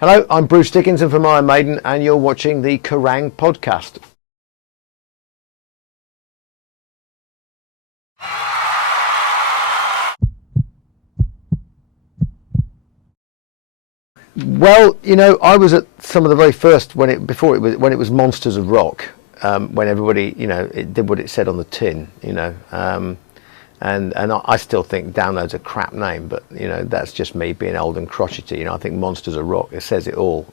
Hello, I'm Bruce Dickinson from Maiden, and you're watching the Kerrang podcast. Well, I was at some of the very first when it was Monsters of Rock, when everybody, it did what it said on the tin, and I still think Download's a crap name, but that's just me being old and crotchety. I think Monsters of Rock, it says it all.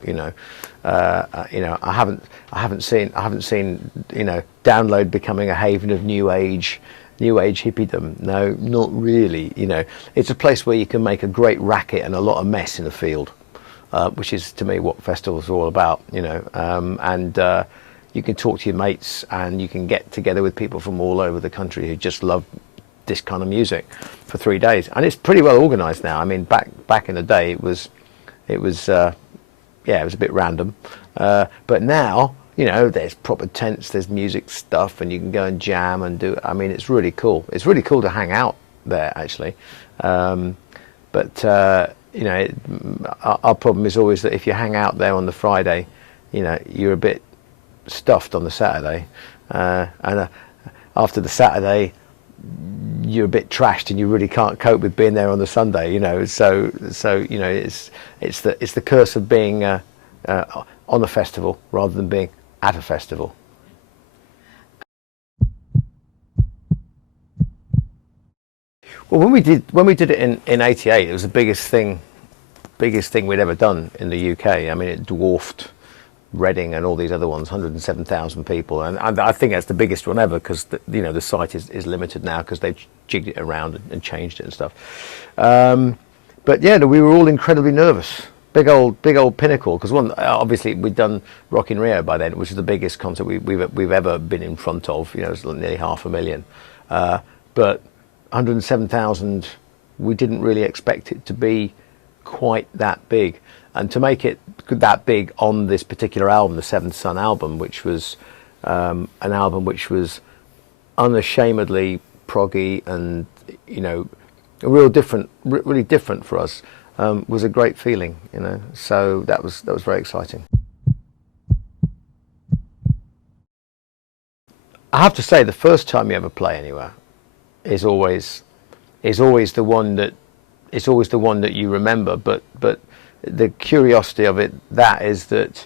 I haven't seen Download becoming a haven of new age hippiedom. No, not really. It's a place where you can make a great racket and a lot of mess in a field. Which is to me what festivals are all about, and you can talk to your mates and you can get together with people from all over the country who just love this kind of music for 3 days, and it's pretty well organised now. I mean, back in the day, it was it was a bit random, but now there's proper tents, there's music stuff, and you can go and jam and do. I mean, it's really cool. It's really cool to hang out there actually, but. Our problem is always that if you hang out there on the Friday, you're a bit stuffed on the Saturday, and after the Saturday, you're a bit trashed, and you really can't cope with being there on the Sunday. So it's the curse of being on a festival rather than being at a festival. Well, when we did it in '88, it was the biggest thing we'd ever done in the UK. I mean, it dwarfed Reading and all these other ones, 107,000 people, and I think that's the biggest one ever because the site is limited now because they've jigged it around and changed it and stuff. But yeah, we were all incredibly nervous. Big old pinnacle, because obviously we'd done Rock in Rio by then, which is the biggest concert we've ever been in front of. It's nearly 500,000, but 107,000, we didn't really expect it to be quite that big, and to make it that big on this particular album, the Seventh Son album, which was an album which was unashamedly proggy and really different for us, was a great feeling. So that was very exciting. I have to say, the first time you ever play anywhere is always the one that you remember, but the curiosity of it, that is that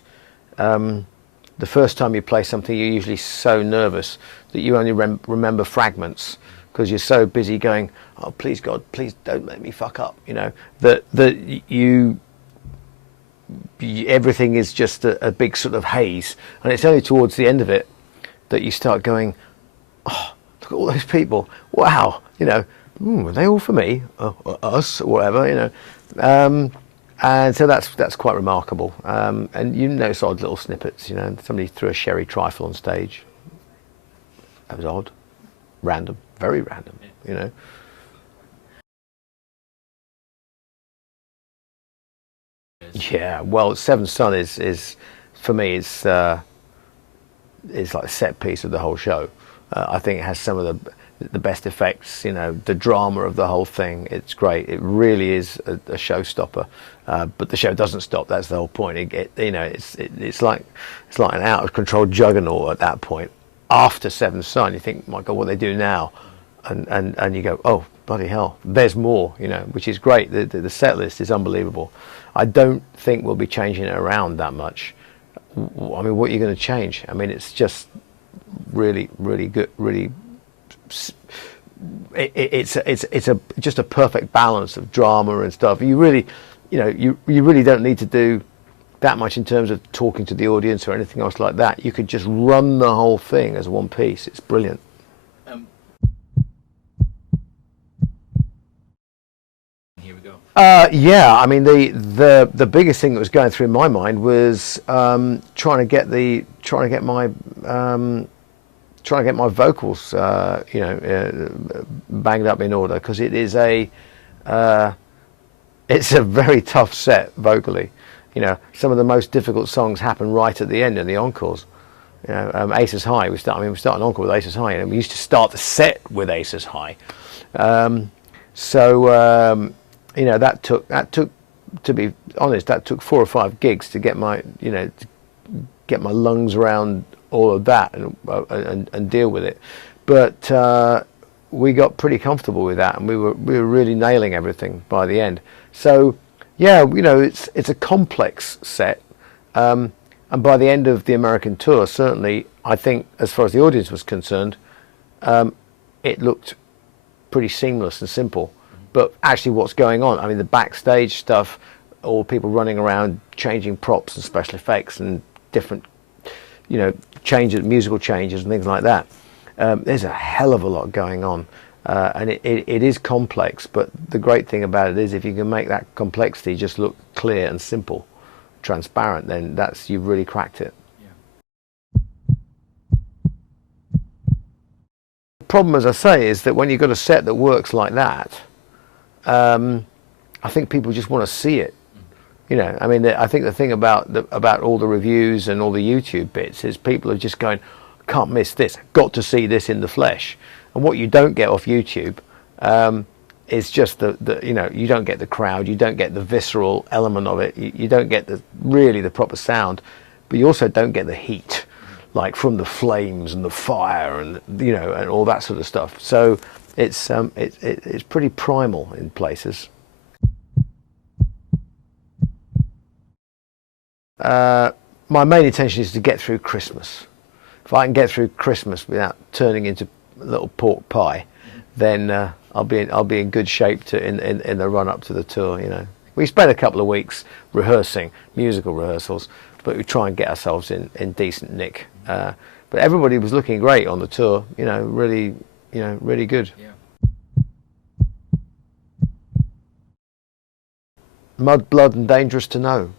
the first time you play something, you're usually so nervous that you only remember fragments because you're so busy going, oh please God, please don't make me fuck up, that everything is just a big sort of haze, and it's only towards the end of it that you start going, oh, look at all those people, wow, are they all for me, or us, or whatever, and so that's quite remarkable. And notice odd little snippets. Somebody threw a sherry trifle on stage. That was odd, random, very random. Yeah. Well, Seventh Son is for me is like a set piece of the whole show. I think it has some of the best effects, the drama of the whole thing. It's great. It really is a showstopper. But the show doesn't stop. That's the whole point. It's like an out of control juggernaut at that point. After Seventh Son, you think, my God, what they do now, and you go, oh bloody hell, there's more. Which is great. The set list is unbelievable. I don't think we'll be changing it around that much. I mean, what are you going to change? I mean, it's just really, really good. Really. It's just a perfect balance of drama and stuff. You really, you really don't need to do that much in terms of talking to the audience or anything else like that. You could just run the whole thing as one piece. It's brilliant. Here we go. Yeah, I mean the biggest thing that was going through my mind was trying to get my vocals, banged up in order, because it's a very tough set vocally. Some of the most difficult songs happen right at the end in the encores. Aces High. We start an encore with Aces High, and we used to start the set with Aces High. That took to be honest, that took 4 or 5 gigs to get my, to get my lungs around all of that and deal with it. But we got pretty comfortable with that, and we were really nailing everything by the end. So yeah, it's a complex set, and by the end of the American tour, certainly I think as far as the audience was concerned, it looked pretty seamless and simple. But actually what's going on, I mean, the backstage stuff, all people running around changing props and special effects and different changes, musical changes and things like that, there's a hell of a lot going on, and it is complex, but the great thing about it is if you can make that complexity just look clear and simple, transparent, then you've really cracked it. The problem, as I say, is that when you've got a set that works like that, I think people just want to see it. I mean, I think the thing about all the reviews and all the YouTube bits is people are just going, can't miss this, got to see this in the flesh. And what you don't get off YouTube is just you don't get the crowd, you don't get the visceral element of it, you don't get really the proper sound, but you also don't get the heat, like from the flames and the fire and and all that sort of stuff. So it's pretty primal in places. My main intention is to get through Christmas. If I can get through Christmas without turning into a little pork pie, then I'll be in good shape in the run up to the tour. We spent a couple of weeks rehearsing, musical rehearsals, but we try and get ourselves in decent nick. But everybody was looking great on the tour. Really good. Yeah. Mud, Blood and Dangerous to Know.